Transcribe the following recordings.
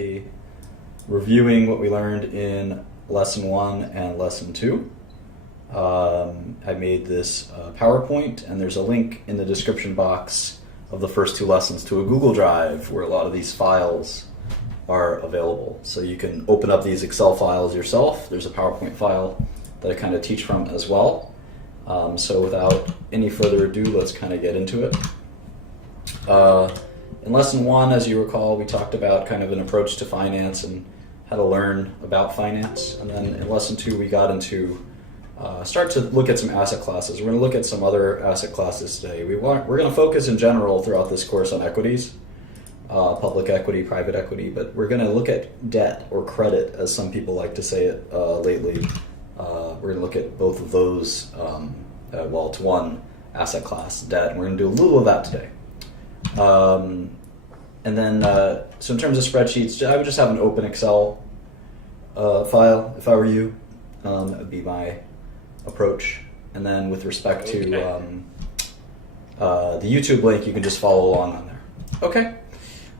be reviewing what we learned in Lesson 1 and Lesson 2. I made this PowerPoint, and there's a link in the description box of the first 2 lessons to a Google Drive where a lot of these files are available. So you can open up these Excel files yourself. There's a PowerPoint file that I kind of teach from as well. So without any further ado, let's kind of get into it. In Lesson 1, as you recall, we talked about kind of an approach to finance and how to learn about finance. And then in Lesson 2, we got into start to look at some asset classes. We're going to look at some other asset classes today. We're going to focus in general throughout this course on equities, public equity, private equity, but we're going to look at debt or credit, as some people like to say it lately. We're going to look at both of those, well, it's one asset class, debt, and we're going to do a little of that today. And then, so in terms of spreadsheets, I would just have an open Excel file if I were you. That would be my approach. And then with respect to the YouTube link, you can just follow along on there. Okay,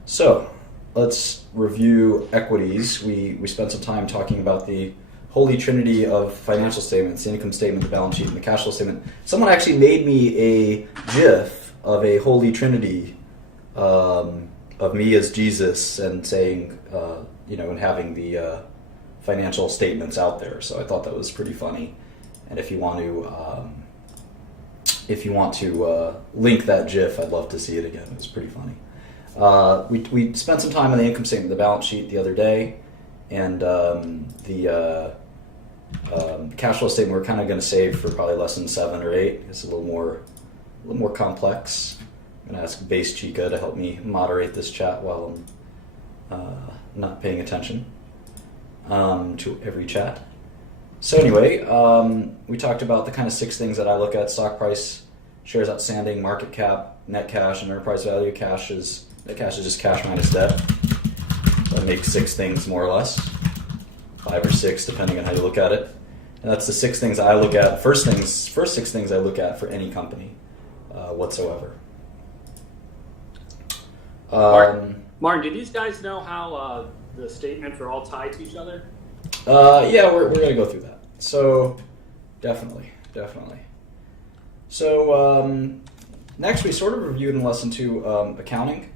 so let's review equities. We spent some time talking about the holy trinity of financial statements: the income statement, the balance sheet, and the cash flow statement. Someone actually made me a GIF of a holy trinity of me as Jesus and saying, and having the financial statements out there. So I thought that was pretty funny. And if you want to link that GIF, I'd love to see it again. It was pretty funny. We spent some time on the income statement, the balance sheet the other day, and the cash flow statement we're kind of going to save for probably lesson 7 or 8. It's a little more complex. I'm going to ask Base Chica to help me moderate this chat while I'm not paying attention to every chat. So anyway, we talked about the kind of 6 things that I look at: stock price, shares outstanding, market cap, net cash, and enterprise value. Net cash is just cash minus debt. So that makes 6 things more or less, 5 or 6 depending on how you look at it. And that's the 6 things I look at. First 6 things I look at for any company whatsoever. Martin, do these guys know how the statements are all tied to each other? Yeah, we're going to go through that. So, definitely. So, next we sort of reviewed in Lesson 2 accounting.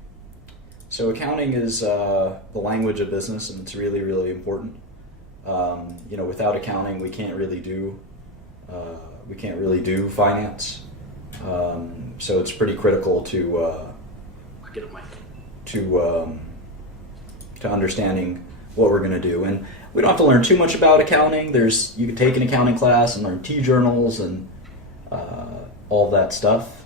So accounting is the language of business, and it's really, really important. Without accounting, we can't really do finance. So it's pretty critical to understanding what we're going to do. And we don't have to learn too much about accounting. You can take an accounting class and learn T-journals and all that stuff.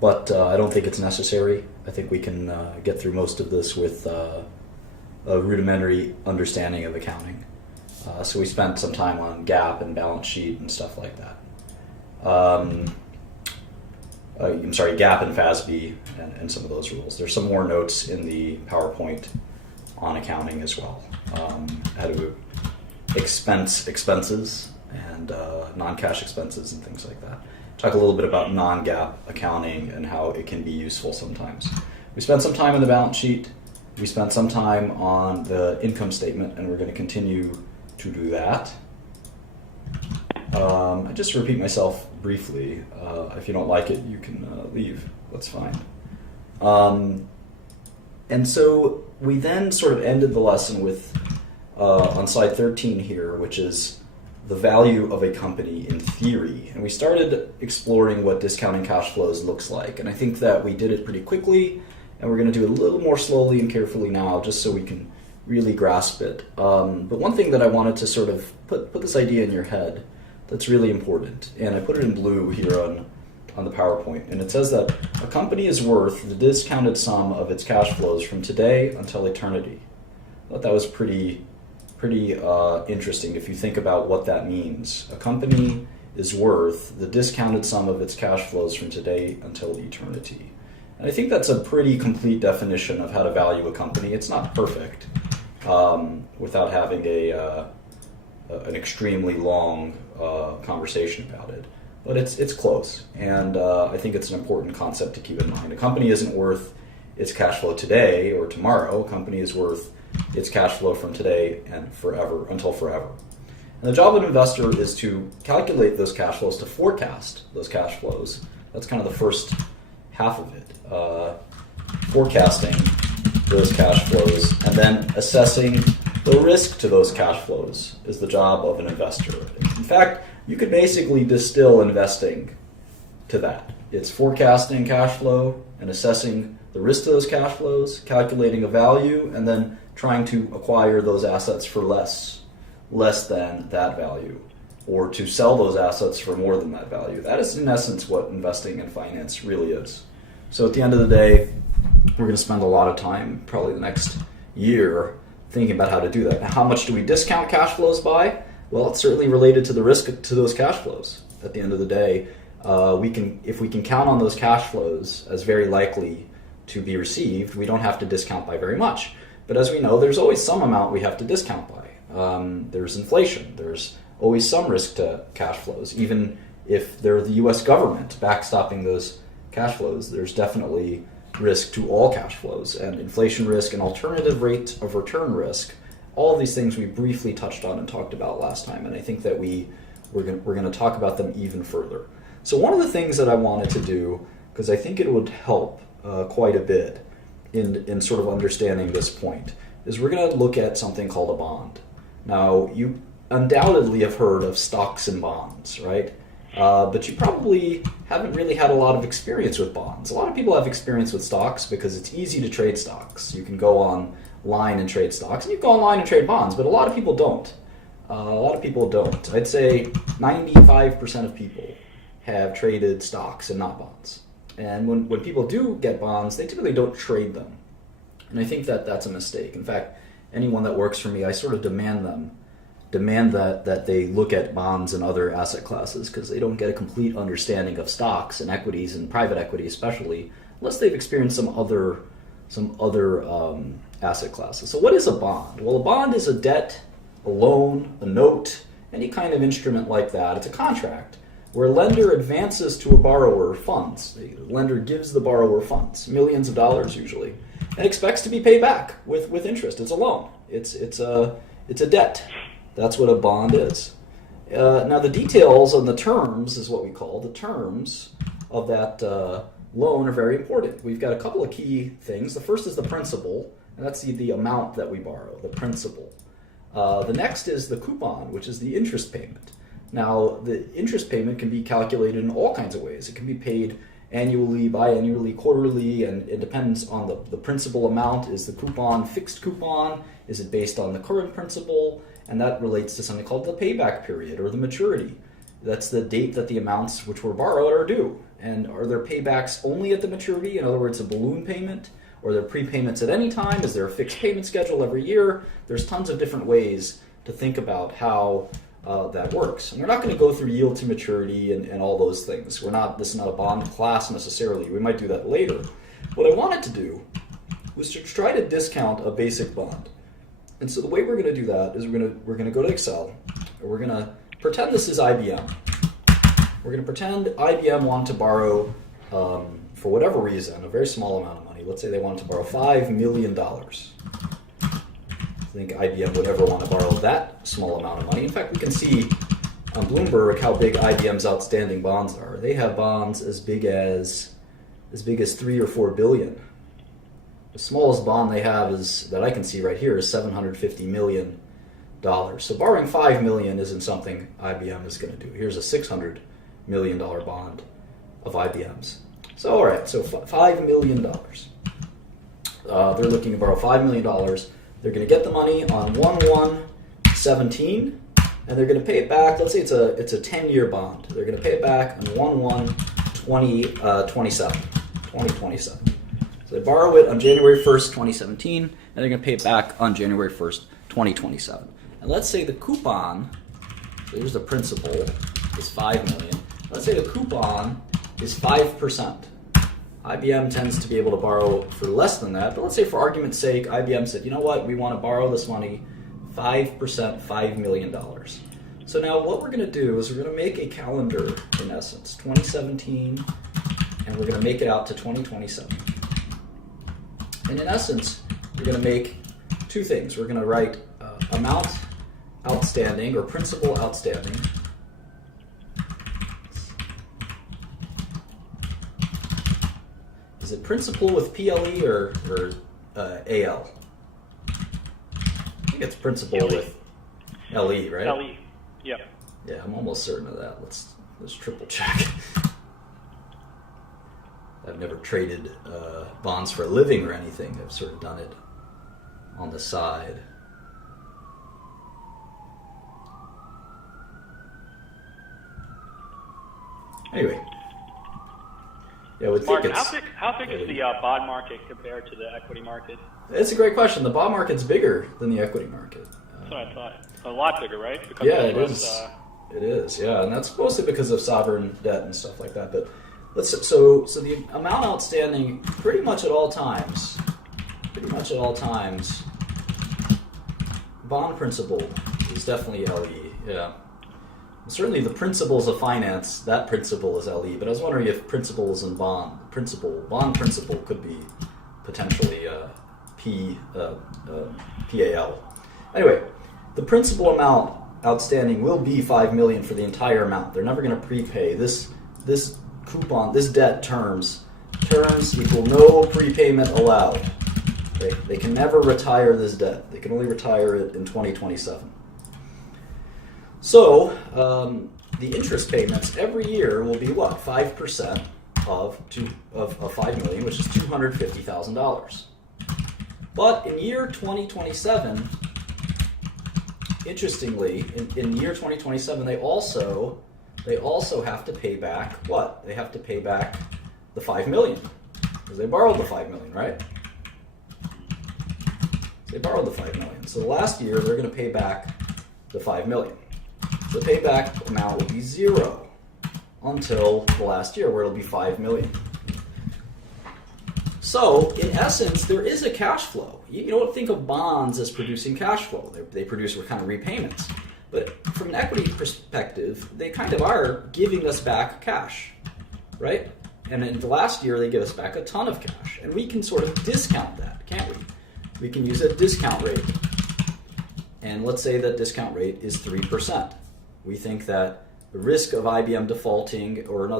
But I don't think it's necessary. I think we can get through most of this with a rudimentary understanding of accounting. So we spent some time on GAAP and balance sheet and stuff like that. GAAP and FASB and some of those rules. There's some more notes in the PowerPoint on accounting as well. How to expenses and non-cash expenses and things like that. Talk a little bit about non-GAAP accounting and how it can be useful sometimes. We spent some time on the balance sheet. We spent some time on the income statement, and we're going to continue to do that. I just repeat myself briefly. If you don't like it, you can leave. That's fine. And so we then sort of ended the lesson with, on slide 13 here, which is the value of a company in theory. And we started exploring what discounting cash flows looks like. And I think that we did it pretty quickly, and we're going to do it a little more slowly and carefully now, just so we can really grasp it. But one thing that I wanted to sort of put this idea in your head that's really important, and I put it in blue here on the PowerPoint, and it says that a company is worth the discounted sum of its cash flows from today until eternity. I thought that was pretty interesting if you think about what that means. A company is worth the discounted sum of its cash flows from today until eternity. And I think that's a pretty complete definition of how to value a company. It's not perfect without having an extremely long conversation about it. But it's close, and I think it's an important concept to keep in mind. A company isn't worth its cash flow today or tomorrow. A company is worth its cash flow from today and forever, until forever. And the job of an investor is to calculate those cash flows, to forecast those cash flows. That's kind of the first half of it. Forecasting those cash flows and then assessing the risk to those cash flows is the job of an investor. In fact, you could basically distill investing to that. It's forecasting cash flow and assessing the risk to those cash flows, calculating a value, and then trying to acquire those assets for less than that value, or to sell those assets for more than that value. That is, in essence, what investing in finance really is. So at the end of the day, we're going to spend a lot of time, probably the next year, thinking about how to do that. Now, how much do we discount cash flows by? Well, it's certainly related to the risk to those cash flows. At the end of the day, if we can count on those cash flows as very likely to be received, we don't have to discount by very much. But as we know, there's always some amount we have to discount by. There's inflation. There's always some risk to cash flows. Even if they're the U.S. government backstopping those cash flows, there's definitely risk to all cash flows, and inflation risk and alternative rate of return risk. All of these things we briefly touched on and talked about last time, and I think that we're going to talk about them even further. So one of the things that I wanted to do, because I think it would help quite a bit in sort of understanding this point, is we're going to look at something called a bond. Now, you undoubtedly have heard of stocks and bonds, right? But you probably haven't really had a lot of experience with bonds. A lot of people have experience with stocks because it's easy to trade stocks. You can go online and trade stocks, and you can go online and trade bonds, but a lot of people don't. I'd say 95% of people have traded stocks and not bonds. And when people do get bonds, they typically don't trade them. And I think that that's a mistake. In fact, anyone that works for me, I sort of demand that they look at bonds and other asset classes, because they don't get a complete understanding of stocks and equities, and private equity especially, unless they've experienced some other asset classes. So what is a bond? Well, a bond is a debt, a loan, a note, any kind of instrument like that. It's a contract where a lender advances to a borrower funds. The lender gives the borrower funds, millions of dollars usually, and expects to be paid back with interest. It's a loan. It's a debt. That's what a bond is. Now the details on the terms is what we call the terms of that loan are very important. We've got a couple of key things. The first is the principal, and that's the amount that we borrow, the principal. The next is the coupon, which is the interest payment. Now, the interest payment can be calculated in all kinds of ways. It can be paid annually, biannually, quarterly, and it depends on the principal amount. Is the coupon fixed coupon? Is it based on the current principal? And that relates to something called the payback period or the maturity. That's the date that the amounts which were borrowed are due. And are there paybacks only at the maturity? In other words, a balloon payment? Or are there prepayments at any time? Is there a fixed payment schedule every year? There's tons of different ways to think about how that works. And we're not going to go through yield to maturity and all those things. This is not a bond class necessarily. We might do that later. What I wanted to do was to try to discount a basic bond. And so the way we're going to do that is we're going to go to Excel, and we're going to pretend this is IBM. We're going to pretend IBM wanted to borrow, for whatever reason, a very small amount of money. Let's say they wanted to borrow $5 million. I think IBM would ever want to borrow that small amount of money. In fact, we can see on Bloomberg how big IBM's outstanding bonds are. They have bonds as big as 3 or 4 billion. The smallest bond they have that I can see right here is $750 million. So borrowing $5 million isn't something IBM is going to do. Here's a $600 million bond of IBM's. So all right, so $5 million. They're looking to borrow $5 million. They're going to get the money on 1/1/17, and they're going to pay it back. Let's say it's a 10-year bond. They're going to pay it back on 1/1/2027. So they borrow it on January 1st, 2017, and they're going to pay it back on January 1st, 2027. And let's say the coupon, so here's the principal, is $5 million. Let's say the coupon is 5%. IBM tends to be able to borrow for less than that, but let's say for argument's sake, IBM said, you know what, we want to borrow this money 5%, $5 million. So now what we're going to do is we're going to make a calendar, in essence, 2017, and we're going to make it out to 2027. And in essence, we're going to make two things. We're going to write amount outstanding or principal outstanding. Is it principal with PLE or AL? I think it's principal LE. with LE, right? LE. Yeah. Yeah, I'm almost certain of that. Let's triple check. I've never traded bonds for a living or anything. I've sort of done it on the side. Anyway. Yeah, I would think Martin, it's... how big is the bond market compared to the equity market? It's a great question. The bond market's bigger than the equity market. That's what I thought. A lot bigger, right? Because Yeah, it is. It is, yeah, and that's mostly because of sovereign debt and stuff like that. But so the amount outstanding pretty much at all times, bond principal is definitely LE. Yeah, certainly the principles of finance, that principle is LE. But I was wondering if principles and bond principle could be potentially PAL. Anyway, the principal amount outstanding will be $5 million for the entire amount. They're never going to prepay this coupon. This debt terms equal no prepayment allowed. They can never retire this debt. They can only retire it in 2027. So the interest payments every year will be what? 5% of $5 million, which is $250,000. But in year 2027. Interestingly, in year 2027, they also have to pay back what? They have to pay back the $5 million because they borrowed the $5 million, right? So they borrowed the $5 million. So last year they're going to pay back the $5 million. The payback amount will be zero until the last year, where it'll be $5 million. So, in essence, there is a cash flow. You don't think of bonds as producing cash flow. They produce kind of repayments. But from an equity perspective, they kind of are giving us back cash, right? And in the last year, they give us back a ton of cash. And we can sort of discount that, can't we? We can use a discount rate. And let's say that discount rate is 3%. We think that the risk of IBM defaulting or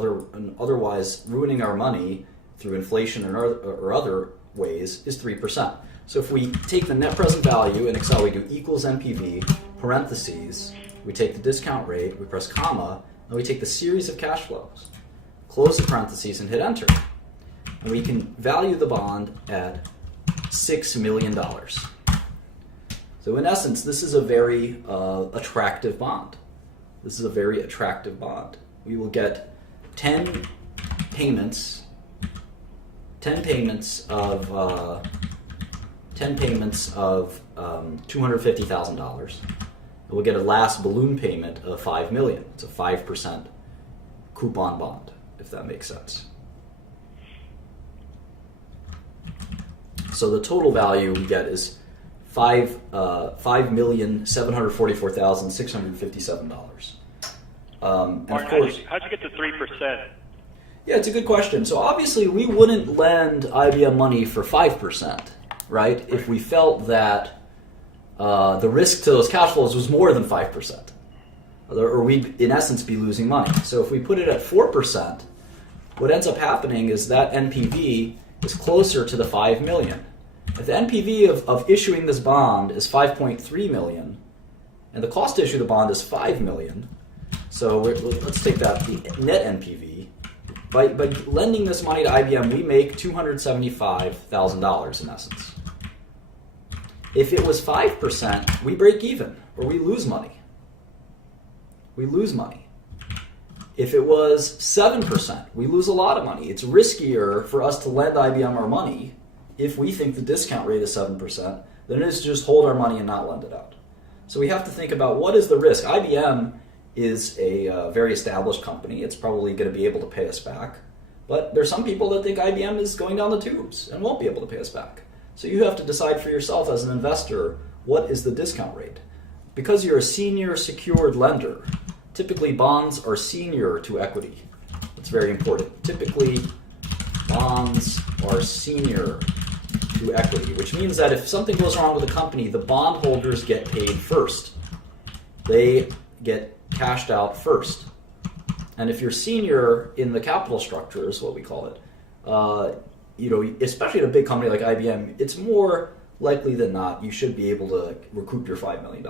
otherwise ruining our money through inflation or other ways is 3%. So if we take the net present value, in Excel we do equals NPV, parentheses, we take the discount rate, we press comma, and we take the series of cash flows, close the parentheses and hit enter. And we can value the bond at $6 million. So in essence, this is a very attractive bond. This is a very attractive bond. We will get 10 payments of $250,000. And we'll get a last balloon payment of $5 million. It's a 5% coupon bond, if that makes sense. So the total value we get is $5,744,657. And Martin, of course, how'd you get to 3%? yeah, it's a good question. So obviously we wouldn't lend IBM money for 5%, right? If we felt that the risk to those cash flows was more than 5%. Or we'd, in essence, be losing money. So if we put it at 4%, what ends up happening is that NPV is closer to the 5 million. If the NPV of issuing this bond is 5.3 million, and the cost to issue the bond is 5 million, so let's take that, the net NPV. By lending this money to IBM, we make $275,000 in essence. If it was 5%, we break even, or we lose money. We lose money. If it was 7%, we lose a lot of money. It's riskier for us to lend IBM our money if we think the discount rate is 7% than it is to just hold our money and not lend it out. So we have to think about what is the risk. IBM is a very established company. It's probably going to be able to pay us back. But there's some people that think IBM is going down the tubes and won't be able to pay us back. So you have to decide for yourself as an investor, what is the discount rate? Because you're a senior secured lender, typically bonds are senior to equity. It's very important. Typically, bonds are senior to equity, which means that if something goes wrong with a company, the bondholders get paid first. They get cashed out first. And if you're senior in the capital structure, is what we call it, especially at a big company like IBM, it's more likely than not you should be able to recoup your $5 million.